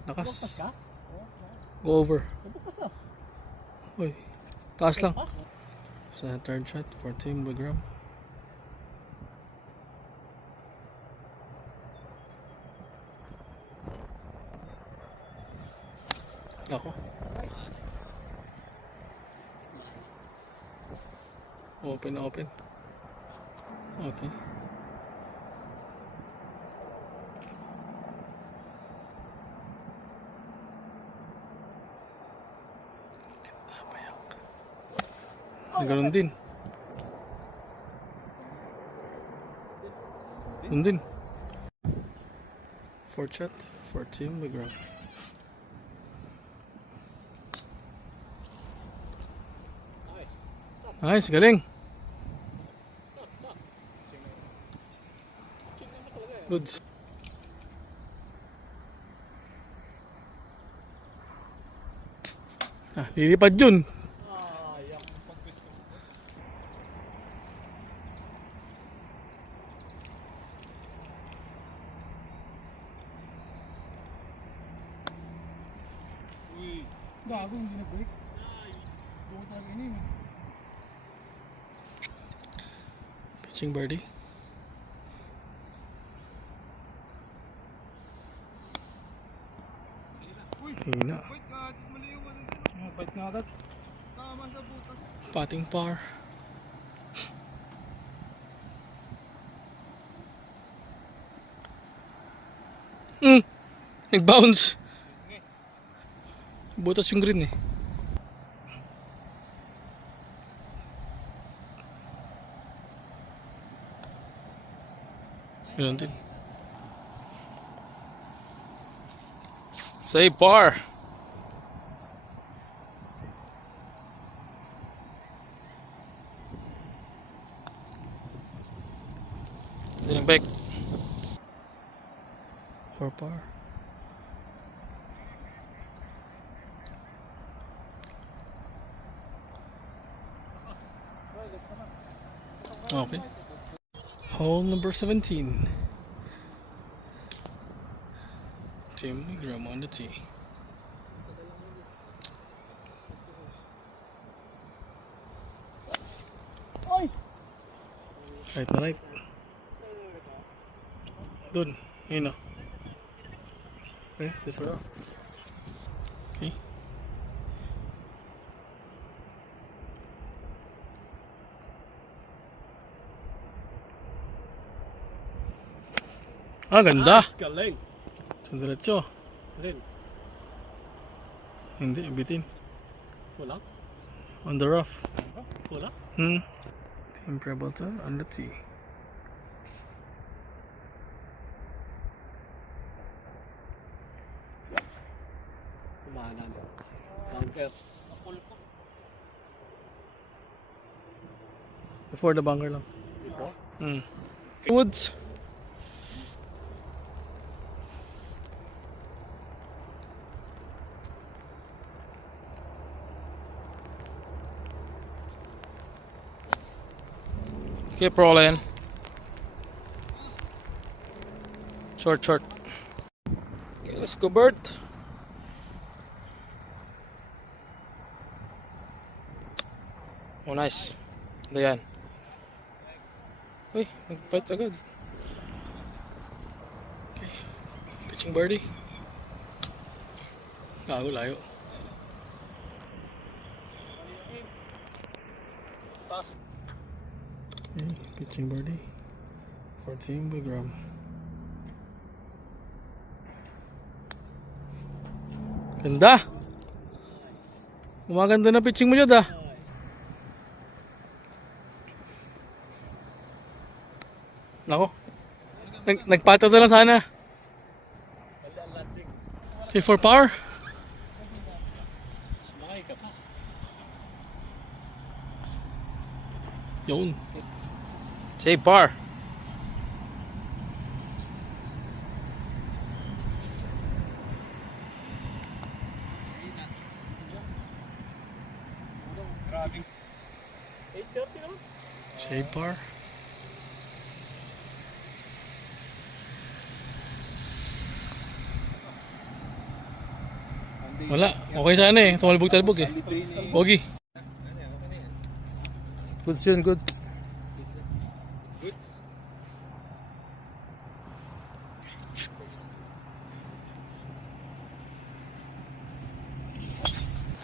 Lakas. Go over. Uy, taas lang. Sa third shot for Team Bagram. Ako. Open na open. Okay. Ganun din. Ganun din. Fourth shot for Team Bagram. Nice, galing. Goods. Ah, lilipad yun. Gago, hindi na-break. Doon talaga yun eh. Pitching birdie. Hina. Fight nga agad. Tama sa butas. Patting par. Nag-bounce. Butas yung green eh. Ganun din. Say par. Dining back. For par. Okay. Hole number 17. Team Bagram on the tee. Right na right. Dun. Ayun o. Okay, this one. Okay. Ah, ganda. Galing. Diretso. Rin. Hindi, bitin. Wala? On the rough. Wala? Team Prebolton on the tee. Kumahalan. Bunker. Before the bunker lang. Ito? Woods. Keep rolling. Short, short. Okay, let's go, Bert. Oh, nice. Ayan. Uy, nag-bite agad. Okay. Pitching birdie. Gago, layo. Okay, pitching birdie. For Team Wigram. Ganda! Gumaganda na pitching mo dyan ah. Nako. Nagpata na lang sana. Okay, for par. Sumakay ka pa. Yun. Say par. Grabing. 8:30 naman. Shade par. Wala. Okay sana eh. Tumalbog-talbog eh. Bogi. Good yun, good.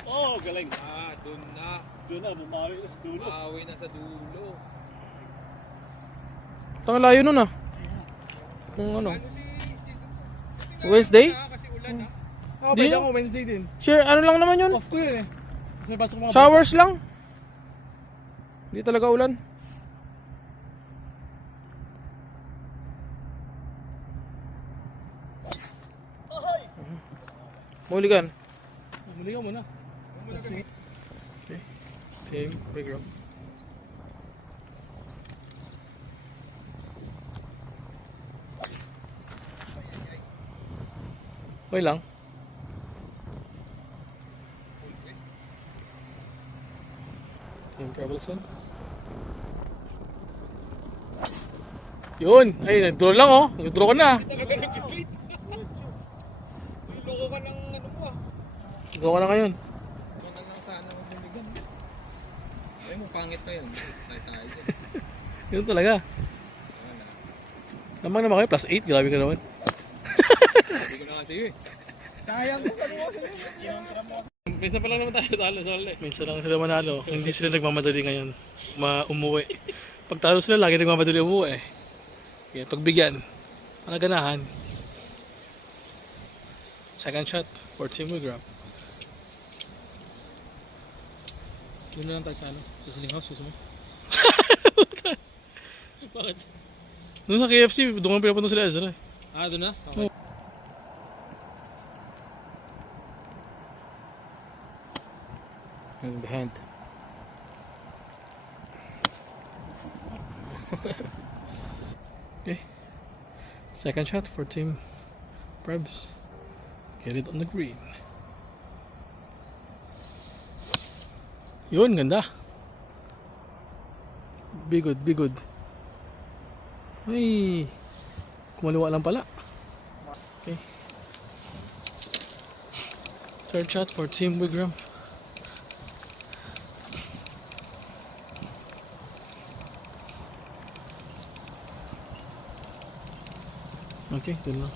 Oh, galing. Doon na. Doon na, bumawi na sa dulo. Maawi na sa dulo. Tanga layo nun ah. Kung ano. Wednesday? Kasi ulan ha. Oh, Di pwede na- ako Wednesday din. Sure, ano lang naman yun? Off ko yun eh. Kasi pasok mga Showers lang. Hindi talaga ulan. Muligan. Muli ka muna. Okay. Team Wigram. Okay lang. Team Prebolton. Yun! Ay, nag-draw lang oh. Nag-draw ka na. Talaga nag-fit. Loko ka ng ano mo ah. Nag-draw ka na ngayon. Bakal lang sana maglumigan. Ay mo, pangit na yun. Tayo tayo dyan. Yun talaga. Wala. Namang naman kayo, +8. Grabe ka naman. Hindi ko na kasi eh. Sayang mo, ano mo sa'yo? Minsan pa lang naman tayo talo sa ulit. Minsan lang sila manalo. Hindi sila nagmamadali ngayon. Umuwi. Pag talo sila, lagi nagmamadali umuwi. Okay, pagbigyan. Panaganahan. Second shot for Team Wigram. Doon na lang tayo sa ano. Sa Siling House, susunod. Bakit? Doon sa KFC, doon nga pinapunta sila Ezra. Ah, doon na? Okay. And behind. Okay. Second shot for Team Prebs. Get it on the green. Yun, ganda. Be good, be good. Ay, kumaliwa lang pala. Okay. Third shot for Team Wigram. Okay, dun lang.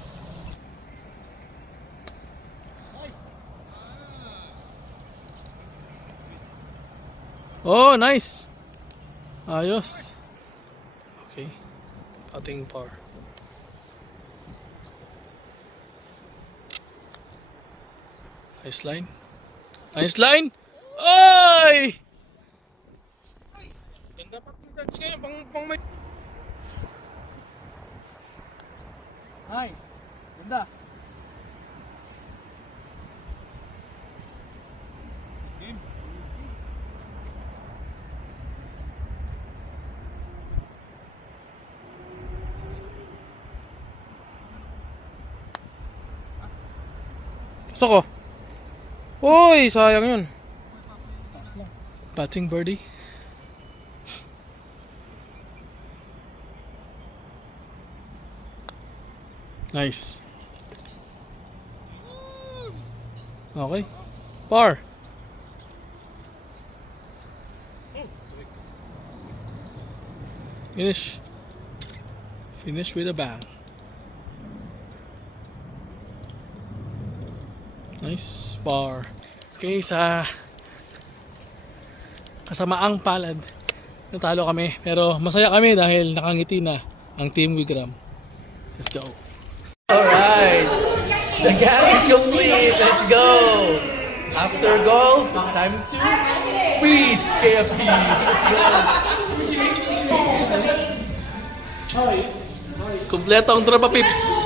Oh, nice! Ayos. Okay. Putting par. Nice line. Nice line. Oy! Ganda pa ng dance ngayon, pang may... Nice. Ganda. Gusto ko. Uy, sayang yun. Batting birdie. Nice. Okay. Par. Finish. Finish with a bang. Nice. Par. Okay, sa kasamaang palad, natalo kami. Pero masaya kami dahil nakangiti na ang Team Wigram. Let's go. Alright. The gang is complete. Let's go. After golf, time to feast KFC. Let's go. Kompleto ang tropa pips.